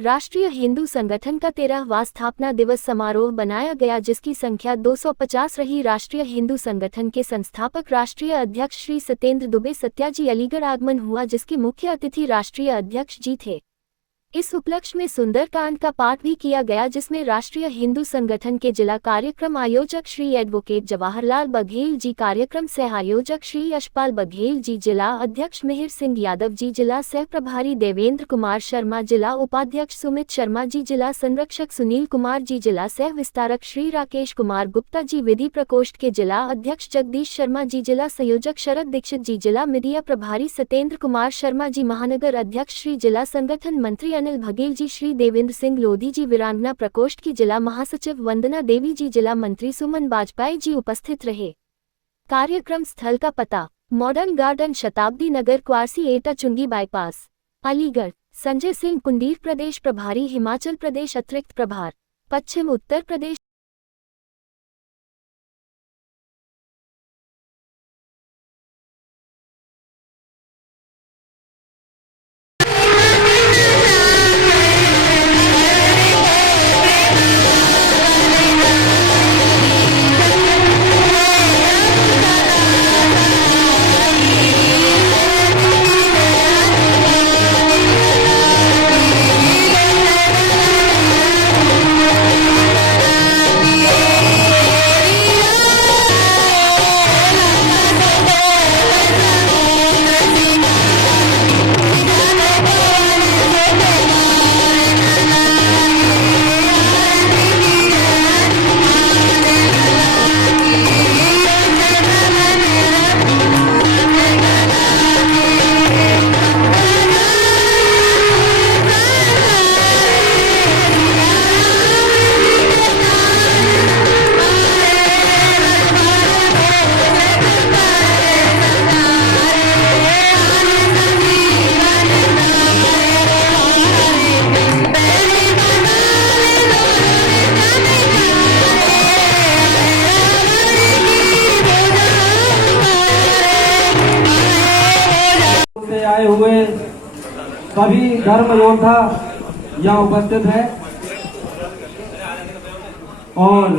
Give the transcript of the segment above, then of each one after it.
राष्ट्रीय हिंदू संगठन का 13वां स्थापना दिवस समारोह बनाया गया, जिसकी संख्या 250 रही। राष्ट्रीय हिंदू संगठन के संस्थापक राष्ट्रीय अध्यक्ष श्री सत्येंद्र दुबे सत्याजी अलीगढ़ आगमन हुआ, जिसके मुख्य अतिथि राष्ट्रीय अध्यक्ष जी थे। इस उपलक्ष्य में सुंदरकांड का पाठ भी किया गया, जिसमें राष्ट्रीय हिंदू संगठन के जिला कार्यक्रम आयोजक श्री एडवोकेट जवाहरलाल बघेल जी, कार्यक्रम सह आयोजक श्री यशपाल बघेल जी, जिला अध्यक्ष मिहिर सिंह यादव जी, जिला सह प्रभारी देवेंद्र कुमार शर्मा, जिला उपाध्यक्ष सुमित शर्मा जी, जिला संरक्षक सुनील कुमार जी, जिला सह विस्तारक श्री राकेश कुमार गुप्ता जी, विधि प्रकोष्ठ के जिला अध्यक्ष जगदीश शर्मा जी, जिला संयोजक शरद दीक्षित जी, जिला मीडिया प्रभारी सत्येंद्र कुमार शर्मा जी, महानगर अध्यक्ष श्री जिला संगठन मंत्री अनिल बघेल जी, श्री देवेंद्र सिंह लोधी जी, वीरांगना प्रकोष्ठ की जिला महासचिव वंदना देवी जी, जिला मंत्री सुमन बाजपेयी जी उपस्थित रहे। कार्यक्रम स्थल का पता: मॉडर्न गार्डन, शताब्दी नगर, क्वारसी एटा चुंगी बाईपास, अलीगढ़। संजय सिंह कुंडीर, प्रदेश प्रभारी, हिमाचल प्रदेश अतिरिक्त प्रभार, पश्चिम उत्तर प्रदेश। आए हुए सभी धर्म योद्धा यहाँ उपस्थित हैं और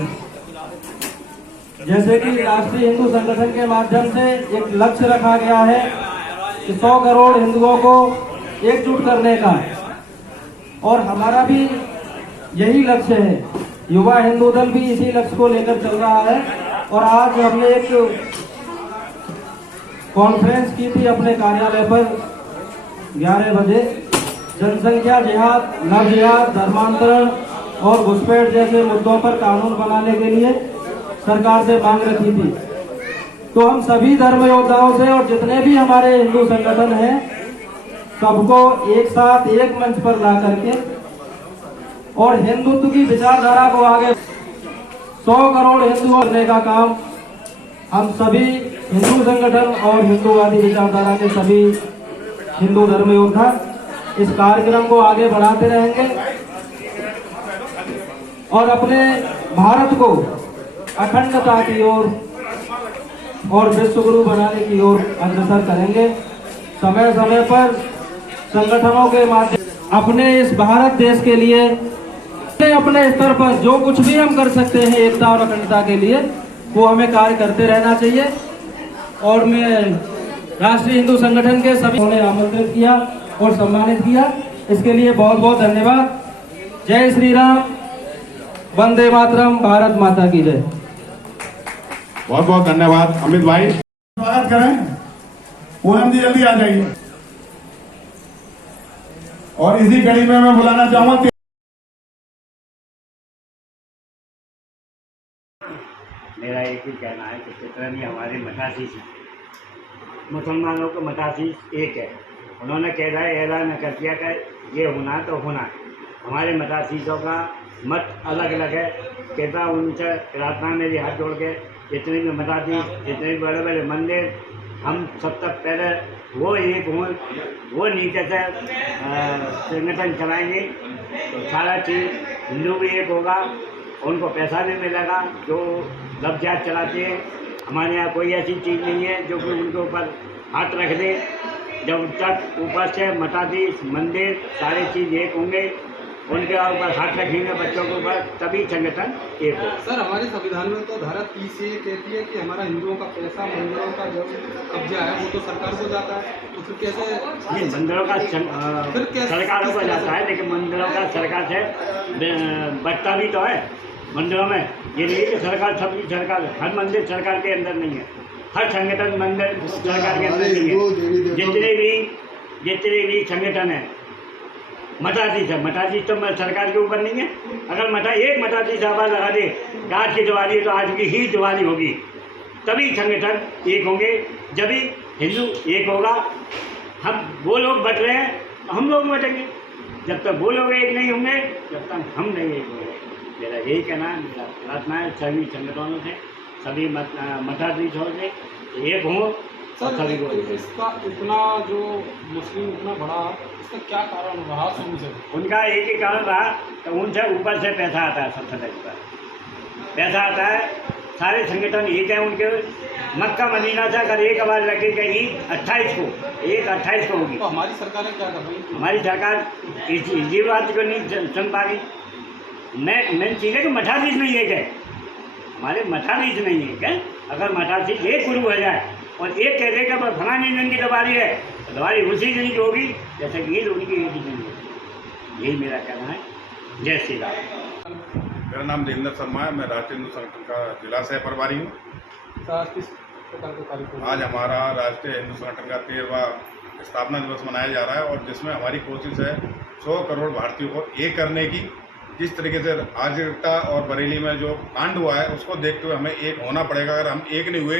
जैसे कि राष्ट्रीय हिंदू संगठन के माध्यम से एक लक्ष्य रखा गया है कि 100 करोड़ हिंदुओं को एकजुट करने का, और हमारा भी यही लक्ष्य है। युवा हिंदू दल भी इसी लक्ष्य को लेकर चल रहा है और आज हमने एक कॉन्फ्रेंस की थी अपने कार्यालय पर 11 बजे। जनसंख्या जिहाद, नव जिहाद, धर्मांतरण और घुसपैठ जैसे मुद्दों पर कानून बनाने के लिए सरकार से मांग रखी थी। तो हम सभी धर्म योद्धाओं से और जितने भी हमारे हिंदू संगठन हैं, सबको एक साथ एक मंच पर ला करके और हिंदुत्व की विचारधारा को आगे 100 करोड़ हिंदुओं करने का काम हम सभी हिंदू संगठन और हिंदूवादी विचारधारा के सभी हिंदू धर्म योद्धा इस कार्यक्रम को आगे बढ़ाते रहेंगे और अपने भारत को अखंडता की ओर और विश्वगुरु बनाने की ओर अग्रसर करेंगे। समय समय पर संगठनों के माध्यम अपने इस भारत देश के लिए अपने स्तर पर जो कुछ भी हम कर सकते हैं एकता और अखंडता के लिए, वो हमें कार्य करते रहना चाहिए। और मैं राष्ट्रीय हिंदू संगठन के सभी ने आमंत्रित किया और सम्मानित किया, इसके लिए बहुत बहुत धन्यवाद। जय श्री राम, वंदे मातरम, भारत माता की जय। बहुत बहुत धन्यवाद अमित भाई। स्वागत करें। पूनम जी जल्दी आ जाइए। और इसी कड़ी में मैं बुलाना चाहूंगा मेरा एक ही कहना है कि जितना भी हमारे मठाधीश हैं, मुसलमानों का मठाधीश एक है। उन्होंने कह रहा है, ऐलान कर दिया कि ये होना तो होना। हमारे मठाधीशों का मत अलग अलग है। कहता उनसे प्रार्थना में भी हाथ जोड़ के जितने भी मठाधीश, जितने भी बड़े बड़े मंदिर, हम सब तक पहले वो एक हों, वो नीचे से संगठन चलाएंगे तो सारा चीज़ हिंदू भी एक होगा, उनको पैसा भी मिलेगा। जो लफ्ज़ात चलाते हैं, हमारे यहाँ कोई ऐसी चीज़ नहीं है जो कि उनके ऊपर हाथ रख दे। जब तक ऊपर से मठाधीश, मंदिर, सारे चीज़ एक होंगे उनके ऊपर हाथ रखेंगे बच्चों के ऊपर, तभी संगठन एक हो। सर हमारे संविधान में तो धारा 30 ये कहती है कि हमारा हिंदुओं का पैसा मंदिरों का जो कब्जा है वो तो सरकार को जाता है, तो फिर कैसे? नहीं, मंदिरों का सरकारों को जाता है, लेकिन मंदिरों का सरकार से बचता भी तो है। मंदिरों में ये नहीं है कि सरकार सबकी सरकार, हर मंदिर सरकार के अंदर नहीं है, हर संगठन मंदिर सरकार के अंदर नहीं है। जितने भी संगठन है, मठाधीश है, मठाधीश तो सरकार के ऊपर नहीं है। अगर एक मठाधीश आवाज लगा दे कि आज की दिवाली है तो आज की ही दिवाली होगी, तभी संगठन एक होंगे, जब भी हिंदू एक होगा। हम वो लोग बट रहे हैं, हम लोग बटेंगे। जब तक वो लोग एक नहीं होंगे, जब तक हम नहीं एक होंगे। मेरा यही कहना है, मेरा प्रार्थना है सभी संगठनों से, सभी मठाधीशों से एक हों। सर इसका इतना जो मुस्लिम इतना बड़ा, इसका क्या कारण रहा शुरू से? उनका एक ही कारण रहा कि उनसे ऊपर से पैसा आता है, सबसे ऊपर पैसा आता है। सारे संगठन एक है उनके। मक्का मदीना से अगर एक आवाज़ लगेगा ईद 28 को होगी। तो हमारी सरकारें क्या कर रही है? हमारी सरकार इसी बात को नहीं सुन पा रही। मेन चीज़ है कि मठाधीश नहीं एक है, हमारे मठाधीश नहीं है क्या? अगर मठाधीश एक गुरु हो जाए और एक कह देगा बस फलाने दिन की दिवाली है, तो दिवाली उसी दिन की होगी, जैसे कि ईद उनकी एक ही दिन होगी। यही मेरा कहना है। जय श्री राम। मेरा नाम देवेंद्र शर्मा है, मैं राष्ट्रीय हिंदू संगठन का जिला सह प्रभारी हूँ। सर किस प्रकार का कार्यक्रम? आज हमारा राष्ट्रीय हिंदू संगठन का 13वां स्थापना दिवस मनाया जा रहा है और जिसमें हमारी कोशिश है 100 करोड़ भारतीयों को एक करने की। जिस तरीके से आजटा और बरेली में जो कांड हुआ है उसको देखते हुए हमें एक होना पड़ेगा। अगर हम एक नहीं हुए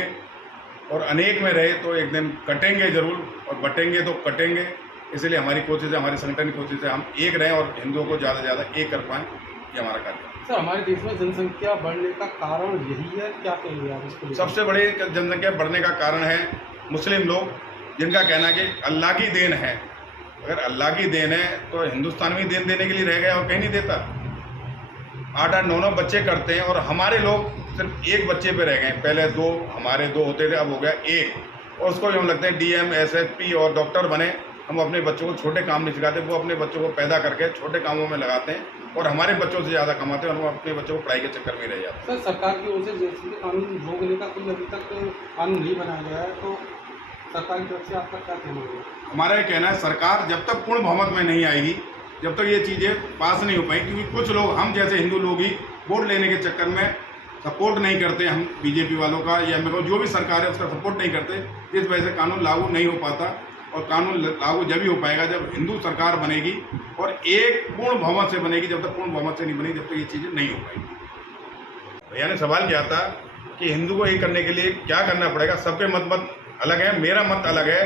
और अनेक में रहे तो एक दिन कटेंगे जरूर, और बटेंगे तो कटेंगे। इसलिए हमारी कोशिश है, हमारे संगठन की कोशिश है, हम एक रहें और हिंदुओं को ज़्यादा से ज़्यादा एक कर पाएँ। ये हमारा कार्य है। सर हमारे देश में जनसंख्या बढ़ने का कारण यही है, क्या कहेंगे आप इसको? सबसे बड़ी जनसंख्या बढ़ने का कारण है मुस्लिम लोग, जिनका कहना है कि अल्लाह की देन है। अगर अल्लाह की देन है तो हिंदुस्तान में देन देने के लिए रह गया और कहीं नहीं देता। 8-8, 9-9 बच्चे करते हैं और हमारे लोग सिर्फ एक बच्चे पे रह गए। पहले 2 हमारे 2 होते थे, अब हो गया 1, और उसको भी हम लगते हैं DM, SSP और डॉक्टर बने। हम अपने बच्चों को छोटे काम नहीं सिखाते, वो अपने बच्चों को पैदा करके छोटे कामों में लगाते हैं और हमारे बच्चों से ज़्यादा कमाते हैं और वो अपने बच्चों को पढ़ाई के चक्कर में रह जाते हैं। सर सरकार की ओर से जैसे कानून रोकने का कोई अभी तक कानून नहीं बनाया गया है, तो सरकार की तरफ से आपका क्या कहना होगा? हमारा ये कहना है, सरकार जब तक पूर्ण बहुमत में नहीं आएगी, जब तक ये चीज़ें पास नहीं हो पाई, क्योंकि कुछ लोग हम जैसे हिंदू लोग ही वोट लेने के चक्कर में सपोर्ट नहीं करते, हम बीजेपी वालों का या जो भी सरकार है उसका सपोर्ट नहीं करते, जिस वजह से कानून लागू नहीं हो पाता। और कानून लागू जब ही हो पाएगा जब हिंदू सरकार बनेगी और एक पूर्ण बहुमत से बनेगी। जब तक पूर्ण बहुमत से नहीं बनेगी, जब तक ये चीज़ें नहीं हो पाएंगी। भैया ने सवाल किया था कि हिंदू को ये करने के लिए क्या करना पड़ेगा। सबके मत अलग है, मेरा मत अलग है,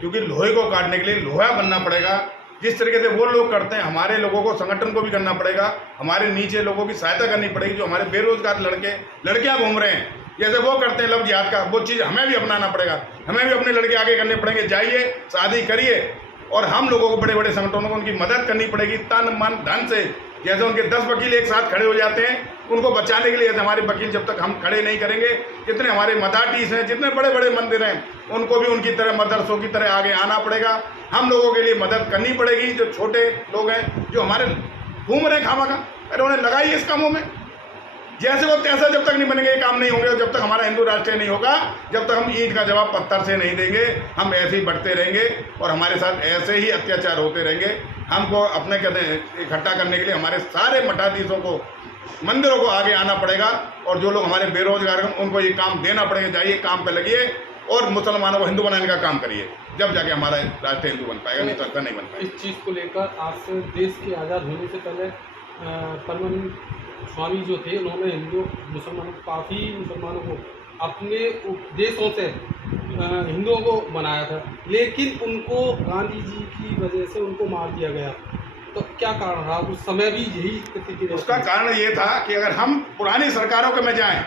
क्योंकि लोहे को काटने के लिए लोहा बनना पड़ेगा। जिस तरीके से वो लोग करते हैं, हमारे लोगों को, संगठन को भी करना पड़ेगा। हमारे नीचे लोगों की सहायता करनी पड़ेगी, जो हमारे बेरोजगार लड़कियां घूम रहे हैं, जैसे वो करते हैं लव जिहाद का, वो चीज़ हमें भी अपनाना पड़ेगा। हमें भी अपने लड़के आगे करने पड़ेंगे। जाइए, शादी करिए, और हम लोगों को, बड़े बड़े संगठनों को उनकी मदद करनी पड़ेगी तन मन धन से। जैसे उनके 10 वकील एक साथ खड़े हो जाते हैं उनको बचाने के लिए, हमारे वकील जब तक हम खड़े नहीं करेंगे, जितने हमारे मदाटीस हैं, जितने बड़े बड़े मंदिर हैं, उनको भी उनकी तरह मदरसों की तरह आगे आना पड़ेगा। हम लोगों के लिए मदद करनी पड़ेगी। जो छोटे लोग हैं जो हमारे घूम रहे हैं खामा का, अरे उन्हें लगाइए इस कामों में। जैसे वो तैसा जब तक नहीं बनेंगे ये काम नहीं होंगे। और जब तक हमारा हिंदू राष्ट्र नहीं होगा, जब तक हम ईंट का जवाब पत्थर से नहीं देंगे, हम ऐसे ही बढ़ते रहेंगे और हमारे साथ ऐसे ही अत्याचार होते रहेंगे। हमको अपने कहते हैं इकट्ठा करने के लिए हमारे सारे मठाधीशों को, मंदिरों को आगे आना पड़ेगा। और जो लोग हमारे बेरोजगार हैं उनको ये काम देना पड़ेगा। जाइए, काम पे लगिए और मुसलमानों को हिंदू बनाने का काम करिए, जब जाके हमारा राष्ट्र हिंदू बन पाएगा, नहीं तो ऐसा नहीं बन पाएगा। इस चीज़ को लेकर आज से देश के आज़ाद होने से पहले परमानंद स्वामी जो थे, उन्होंने हिंदू मुसलमानों, काफ़ी मुसलमानों को अपने उपदेशों से हिंदुओं को बनाया था, लेकिन उनको गांधी जी की वजह से उनको मार दिया गया। तो क्या कारण रहा? उस समय भी यही स्थिति। उसका कारण ये था कि अगर हम पुरानी सरकारों के में जाएं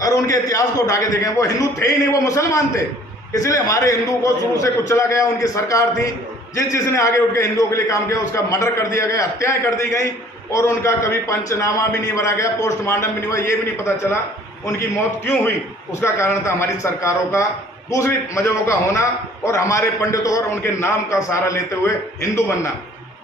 और उनके इतिहास को उठा के देखें, वो हिंदू थे ही नहीं, वो मुसलमान थे। इसलिए हमारे हिंदू को शुरू से कुछ चला गया। उनकी सरकार थी, जिसने आगे उठ के हिंदुओं के लिए काम किया उसका मर्डर कर दिया गया, हत्याएं कर दी गई, और उनका कभी पंचनामा भी नहीं भरा गया, पोस्टमार्टम भी नहीं हुआ, ये भी नहीं पता चला उनकी मौत क्यों हुई। उसका कारण था हमारी सरकारों का दूसरी मजहबों का होना और हमारे पंडितों और उनके नाम का सहारा लेते हुए हिंदू बनना।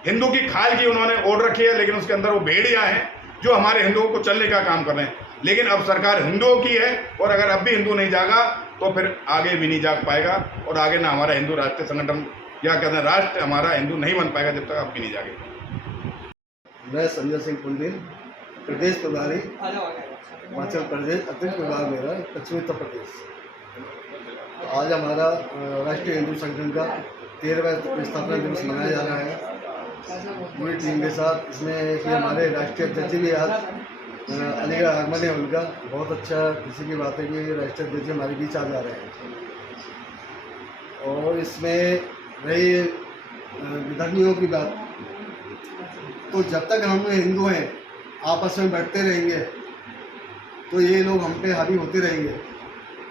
हिंदू की खाल की उन्होंने ओढ़ रखी है, लेकिन उसके अंदर वो भेड़िया हैं जो हमारे हिंदुओं को चलने का काम कर रहे हैं। लेकिन अब सरकार हिंदुओं की है, और अगर अब भी हिंदू नहीं जागा तो फिर आगे भी नहीं जाग पाएगा, और आगे ना हमारा हिंदू राष्ट्रीय संगठन या कहते हैं राष्ट्र हमारा हिंदू नहीं बन पाएगा जब तक अब भी नहीं जागेगा। मैं संजय सिंह कुंडिल, प्रदेश प्रभारी हिमाचल प्रदेश, अतिरिक्त विभाग मेरा पश्चिमी उत्तर प्रदेश। आज हमारा राष्ट्रीय हिंदू संगठन का 13वां स्थापना दिवस मनाया जा रहा है पूरी टीम के साथ। इसमें कि हमारे राष्ट्रीय अध्यक्ष भी आज अलीगढ़ आगमन है उनका, बहुत अच्छा खुशी की बात है कि राष्ट्रीय अध्यक्ष हमारे बीच आ जा रहे हैं। और इसमें रही विधर्मियों की बात, तो जब तक हम हिंदू हैं आपस में बढ़ते रहेंगे तो ये लोग हम पे हावी होते रहेंगे।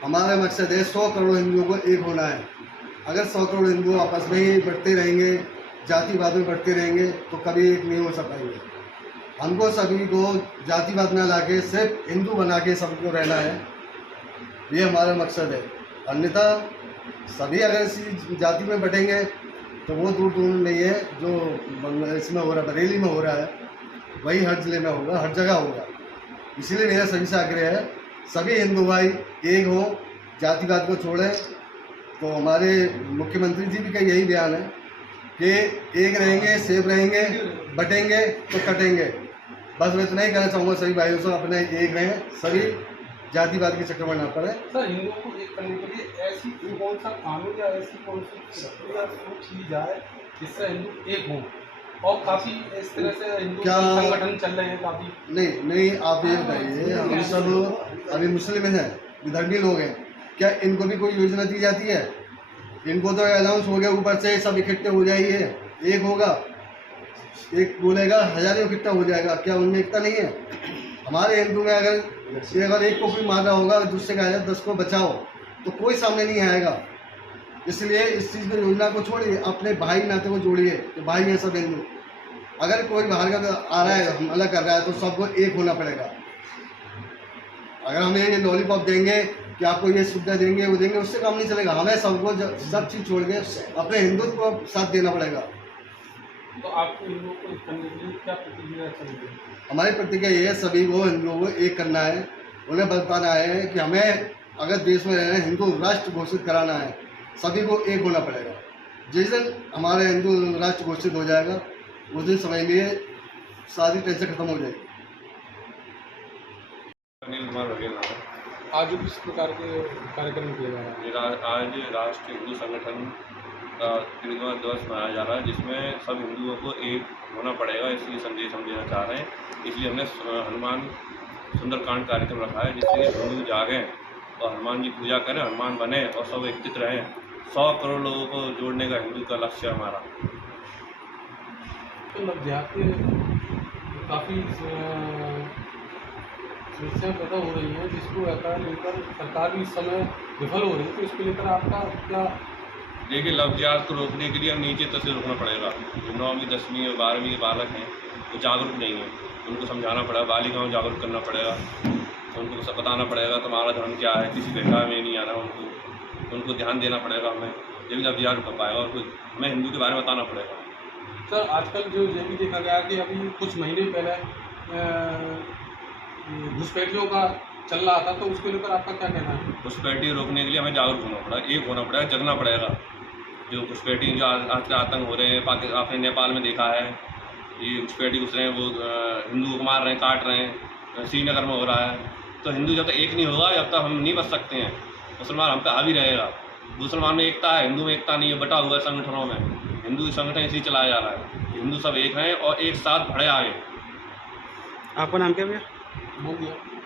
हमारा मकसद है 100 करोड़ हिंदुओं को एक होना है। अगर 100 करोड़ हिंदू आपस में ही बढ़ते रहेंगे, जातिवाद में बढ़ते रहेंगे, तो कभी एक नहीं हो सकेंगे। हमको सभी को जातिवाद में ला के सिर्फ हिंदू बना के सबको रहना है, ये हमारा मकसद है। अन्यथा सभी अगर इसी जाति में बटेंगे तो वो दूर दूर नहीं है जो इसमें हो रहा है, बरेली में हो रहा है, वही हर जिले में होगा, हर जगह होगा। इसलिए मेरा सभी से आग्रह है सभी हिंदू भाई एक हो, जातिवाद को छोड़ें। तो हमारे मुख्यमंत्री जी भी का यही बयान है कि एक रहेंगे, सेफ रहेंगे, बटेंगे तो कटेंगे। बस मैं इतना ही कहना चाहूँगा सभी भाइयों से, अपने एक रहें, सभी जातिवाद के चक्कर में ना पड़े। सर, हिंदुओं को एक करने के लिए ऐसी कौन सा कानून या ऐसी कौन सी सोच ली जाए जिससे हिंदू एक हों? और काफ़ी इस तरह से हिंदू संगठन चल रहे हैं काफ़ी। नहीं, आप ये बताइए, हम सब अभी मुस्लिम हैं, विधर्मी लोग हैं, क्या इनको भी कोई योजना दी जाती है? इनको तो अनाउंस हो गया ऊपर से सब इकट्ठे हो जाइए, एक होगा, एक बोलेगा हजारों इकट्ठा हो जाएगा, क्या उनमें एकता नहीं है? हमारे हिंदू में अगर एक को कोई मारना होगा, दूसरे का 10 को बचाओ, तो कोई सामने नहीं आएगा। इसलिए इस चीज़ में योजना को छोड़िए, अपने भाई नाते को जोड़िए कि भाई हैं सब हिंदू। अगर कोई बाहर का आ रहा है, हमला कर रहा है, तो सबको एक होना पड़ेगा। अगर हमें ये लॉलीपॉप देंगे कि आपको ये सुविधा देंगे, वो देंगे, उससे काम नहीं चलेगा। हमें सबको सब चीज़ छोड़ के अपने हिंदुत्व को साथ देना पड़ेगा। तो आपको हिंदुओं को एक करने के लिए क्या प्रतिक्रिया चाहिए? हमारी प्रतिक्रिया ये है, सभी को हिंदुओं को एक करना है, उन्हें बताना है कि हमें अगर देश में रहना, हिंदू राष्ट्र घोषित कराना है, सभी को एक होना पड़ेगा। जिस दिन हमारे हिंदू राष्ट्र घोषित हो जाएगा उस दिन समझ लिए सारी टेंशन खत्म हो जाएगी। अनिल कुमार वगैरह आज किस प्रकार के कार्यक्रम किए जा रहे हैं? आज राष्ट्रीय हिंदू संगठन का 13वां दिवस मनाया जा रहा है, जिसमें सब हिंदुओं को एक होना पड़ेगा, इसलिए संदेश हम देना चाह रहे हैं। इसलिए हमने हनुमान सुंदरकांड कार्यक्रम रखा है, जिससे हिंदू जागें और हनुमान जी पूजा करें, हनुमान बने और सब एकत्रित रहें। 100 करोड़ लोगों को जोड़ने का हिंदू का लक्ष्य है हमारा। तो नवजात के काफ़ी समस्याएं पैदा हो रही हैं, जिसको लेकर सरकार भी इस समय विफल हो रही है, तो इसको लेकर आपका क्या? देखिए, लवजात को रोकने के लिए हम नीचे तक से रोकना पड़ेगा। जो 9वीं 10वीं और 12वीं के बालक हैं वो जागरूक नहीं हैं, उनको समझाना पड़ेगा, बालिकाओं को जागरूक करना पड़ेगा, उनको सब बताना पड़ेगा तुम्हारा धर्म क्या है, किसी बेटा में नहीं आना, उनको ध्यान देना पड़ेगा हमें, जब लवजात कर पाएगा। और कुछ हमें हिंदू के बारे में बताना पड़ेगा। सर, आजकल जो ये भी देखा गया कि अभी कुछ महीने पहले घुसपैठियों का चल रहा था, तो उसको लेकर आपका क्या कहना है? घुसपैठी रोकने के लिए हमें जागरूक होना पड़ेगा, एक होना पड़ेगा, जगना पड़ेगा। जो घुसपैठी जो आजकल आतंक हो रहे हैं, आपने नेपाल में देखा है, ये घुसपैठी घुस रहे हैं, वो हिंदुओं को मार रहे हैं, काट रहे हैं, श्रीनगर में हो रहा है। तो हिंदू जब तक एक नहीं होगा, जब तक हम नहीं बच सकते हैं। मुसलमान हम पे हावी रहेगा। मुसलमान में एकता है, हिंदू में एकता नहीं है, बटा हुआ है संगठनों में। हिंदू संगठन इसी चलाया जा रहा है, हिंदू सब एक हैं और एक साथ बढ़े आगे। आपका नाम क्या भैया? बोल दिया।